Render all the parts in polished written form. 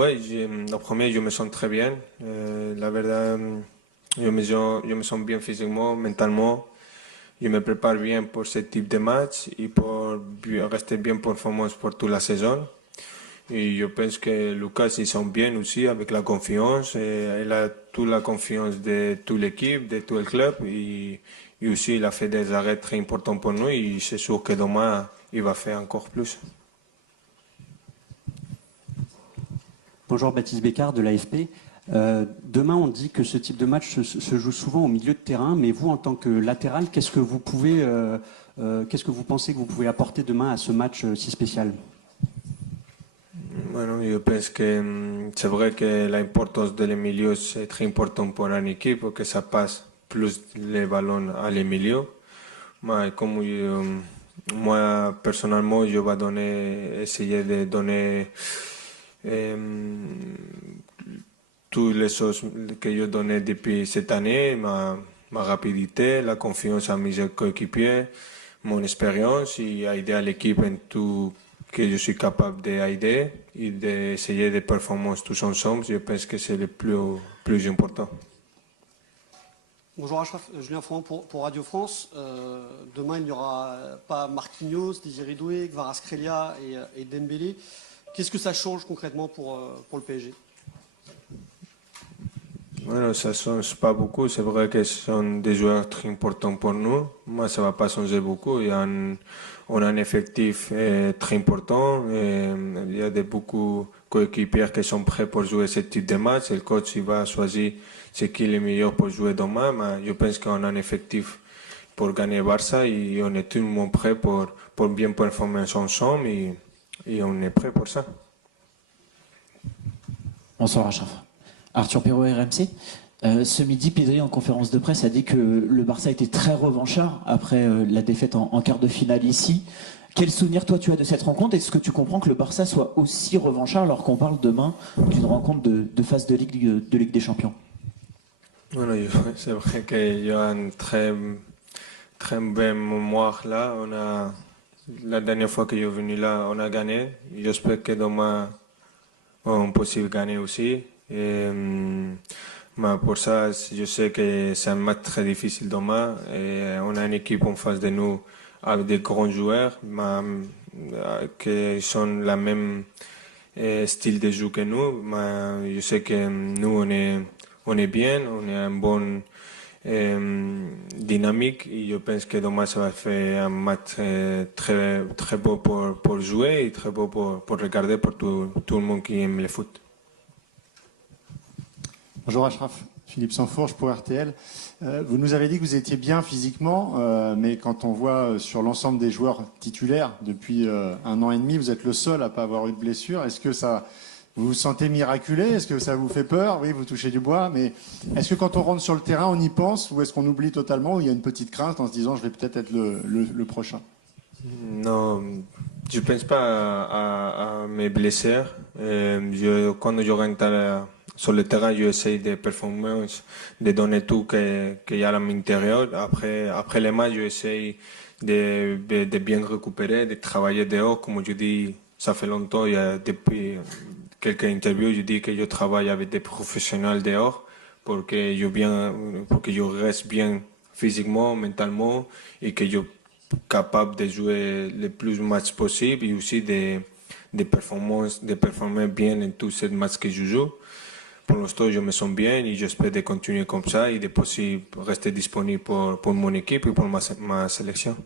Ouais, au premier, je me sens très bien. La verdad, je me sens bien physiquement, mentalement. Je me prépare bien pour ce type de match et pour rester bien performance pour toute la saison. Et je pense que Lucas, il sent bien aussi avec la confiance. Il a toute la confiance de toute l'équipe, de tout le club. Et aussi, il a fait des arrêts très importants pour nous. Et c'est sûr que demain, il va faire encore plus. Bonjour, Baptiste Bécard de l'AFP. Demain, on dit que ce type de match se joue souvent au milieu de terrain, mais vous, en tant que latéral, qu'est-ce que vous pensez que vous pouvez apporter demain à ce match si spécial? Bueno, yo pienso que c'est vrai que l'importance de milieu c'est très important pour une équipe porque ça passe plus les ballons à les milieux. Mais comme moi personnellement, je vais essayer de donner euh, toutes les choses que je donnais depuis cette année, ma rapidité, la confiance à mes coéquipiers, mon expérience et aider à l'équipe en tout que je suis capable d'aider et d'essayer des performances tous ensemble. Je pense que c'est le plus important. Bonjour Achraf, Julien Froment pour Radio France. Demain, il n'y aura pas Marquinhos, Désiré Doué, Kvaratskhelia et Dembélé. Qu'est-ce que ça change concrètement pour le PSG? Bueno, ça ne change pas beaucoup. C'est vrai que ce sont des joueurs très importants pour nous. Moi, ça ne va pas changer beaucoup. On a un effectif très important. Il y a beaucoup de coéquipiers qui sont prêts pour jouer ce type de match. Le coach il va choisir ce qui est le meilleur pour jouer demain. Mais je pense qu'on a un effectif pour gagner Barça et on est tout le monde prêt pour bien performer ensemble et on est prêt pour ça. Bonsoir Achraf. Arthur Perrault, RMC. Ce midi, Pedri, en conférence de presse, a dit que le Barça était très revanchard après la défaite en quart de finale ici. Quel souvenir, toi, tu as de cette rencontre? Est-ce que tu comprends que le Barça soit aussi revanchard alors qu'on parle demain d'une rencontre de phase de Ligue des Champions? Bueno, c'est vrai qu'il y a une très belle mémoire là. La dernière fois que je suis venu là, on a gagné. J'espère que demain, on peut aussi gagner aussi. Mais pour ça, je sais que c'est un match très difficile demain. Et on a une équipe en face de nous avec des grands joueurs qui sont le même style de jeu que nous. Mais je sais que nous, on est bien, on est un bon dynamique et je pense que demain ça va faire un match très, très beau pour jouer et très beau pour regarder pour tout le monde qui aime le foot. Bonjour Achraf, Philippe Sansfourche pour RTL. Vous nous avez dit que vous étiez bien physiquement, mais quand on voit sur l'ensemble des joueurs titulaires depuis 1 an et demi, vous êtes le seul à ne pas avoir eu de blessure. Est-ce que vous vous sentez miraculé? Est-ce que ça vous fait peur? Oui, vous touchez du bois, mais est-ce que quand on rentre sur le terrain, on y pense ou est-ce qu'on oublie totalement ou il y a une petite crainte en se disant je vais peut-être être le prochain? Non, je ne pense pas à mes blessures. Quand je rentre sur le terrain, j'essaie de performer, de donner tout qu'il y a à l'intérieur. Après les matchs, j'essaie de bien récupérer, de travailler dehors. Comme je dis, ça fait longtemps, depuis quelques interviews, je dis que je travaille avec des professionnels dehors pour que je reste bien physiquement, mentalement et que je sois capable de jouer le plus de matchs possible et aussi de performer bien dans tous ces matchs que je joue. Pour l'instant, je me sens bien et j'espère de continuer comme ça et de possible rester disponible pour mon équipe et pour ma sélection.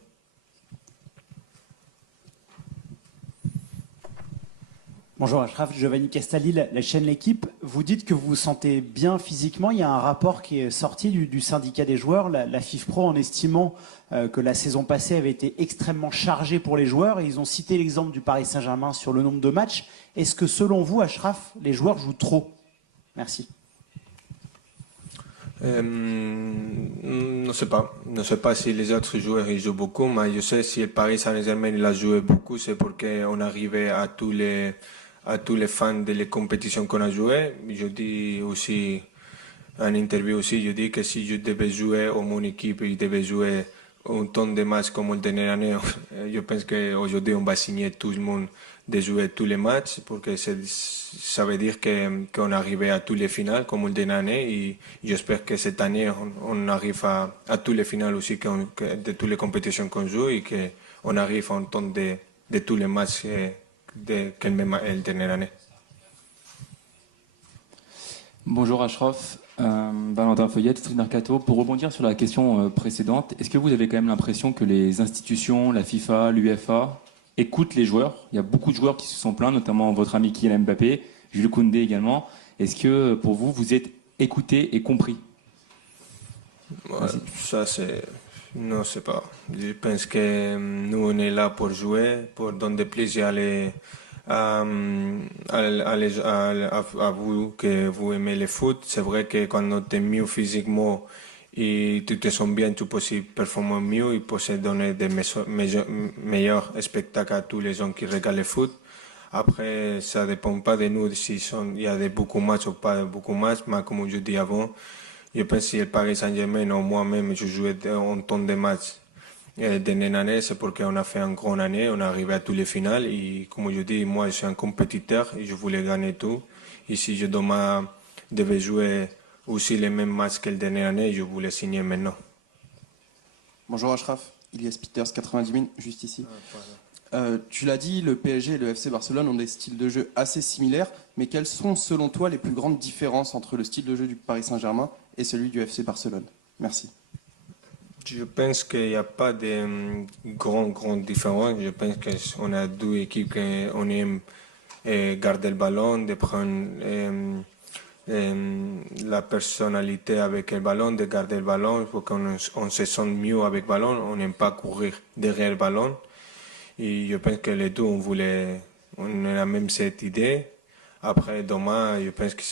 Bonjour Achraf, Giovanni Castaldi, la chaîne L'Équipe. Vous dites que vous vous sentez bien physiquement. Il y a un rapport qui est sorti du syndicat des joueurs, la FIFPro, en estimant que la saison passée avait été extrêmement chargée pour les joueurs. Et ils ont cité l'exemple du Paris Saint-Germain sur le nombre de matchs. Est-ce que selon vous, Achraf, les joueurs jouent trop? Merci. Ne sais pas. Ne sais pas si les autres joueurs ils jouent beaucoup, mais je sais si le Paris Saint-Germain il a joué beaucoup, c'est parce qu'on arrivait à tous les fans de les compétitions qu'on a joué. Je dis aussi en interview aussi, je dis que si je devais jouer au mon équipe, je devais jouer un ton de matchs comme le dernier année. Je pense qu'aujourd'hui on va signer tout le monde de jouer tous les matchs, parce que ça veut dire qu'on arrivait à tous les finales comme le dernier année, et j'espère que cette année on arrive à tous les finales aussi de toutes les compétitions qu'on joue et qu'on arrive à entendre de tous les matchs que même la dernière année. Bonjour Ashraf, Valentin Feuillette, Street Mercato. Pour rebondir sur la question précédente, est-ce que vous avez quand même l'impression que les institutions, la FIFA, l'UEFA écoutent les joueurs? Il y a beaucoup de joueurs qui se sont plaints, notamment votre ami Kylian Mbappé, Jules Koundé également. Est-ce que pour vous, vous êtes écoutés et compris? Ouais, ça c'est... Non, c'est pas. Je pense que nous, on est là pour jouer, pour donner plaisir à vous que vous aimez le foot. C'est vrai que quand tu es mieux physiquement et tu te sens bien, tu peux aussi performer mieux et peux donner des meilleurs spectacles à tous les gens qui regardent le foot. Après, ça ne dépend pas de nous s'il y a beaucoup de matchs ou pas beaucoup de matchs, mais comme je dis avant, je pense que si le Paris Saint-Germain ou moi-même, je jouais un temps de matchs dernière année, c'est parce qu'on a fait une grande année, on est arrivé à tous les finales et comme je dis, moi je suis un compétiteur et je voulais gagner tout. Et si je devais jouer aussi les mêmes matchs que la dernière année, je voulais signer maintenant. Bonjour Ashraf, Ilyes Peters, 90 000, juste ici. Tu l'as dit, le PSG et le FC Barcelone ont des styles de jeu assez similaires, mais quelles sont selon toi les plus grandes différences entre le style de jeu du Paris Saint-Germain et celui du FC Barcelone? Merci. Je pense qu'il n'y a pas de grandes différences. Je pense qu'on a deux équipes qui aime garder le ballon, de prendre la personnalité avec le ballon, de garder le ballon, pour qu'on se sente mieux avec le ballon. On n'aime pas courir derrière le ballon. Et je pense que les deux, on a même cette idée. Après, demain, je pense que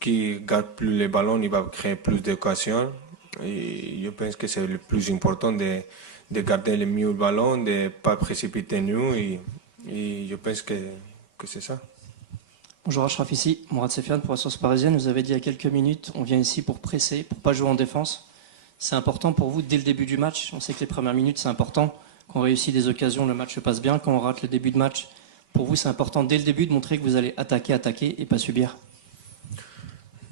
qui garde plus le ballon, il va créer plus d'occasions. Et je pense que c'est le plus important de garder le mieux le ballon, de ne pas précipiter nous. Et je pense que c'est ça. Bonjour Ashraf ici, Mourad Sefiane pour la Source Parisienne. Vous avez dit il y a quelques minutes, on vient ici pour presser, pour ne pas jouer en défense. C'est important pour vous dès le début du match. On sait que les premières minutes, c'est important. Quand on réussit des occasions, le match se passe bien. Quand on rate le début de match, pour vous, c'est important dès le début de montrer que vous allez attaquer et pas subir.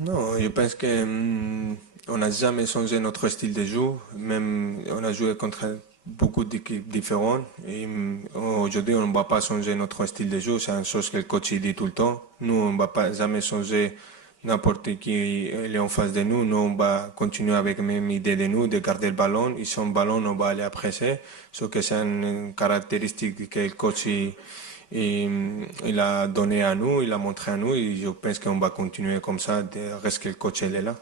Non, je pense qu'on n'a jamais changé notre style de jeu. Même on a joué contre beaucoup d'équipes différentes. Et aujourd'hui, on ne va pas changer notre style de jeu. C'est une chose que le coach dit tout le temps. Nous, on ne va pas jamais changer n'importe qui est en face de nous. Nous, on va continuer avec la même idée de nous, de garder le ballon. Et son ballon, on va aller presser. Sauf que c'est une caractéristique que le coach il a donné à nous, il a montré à nous. Et je pense qu'on va continuer comme ça, reste que le coach est là.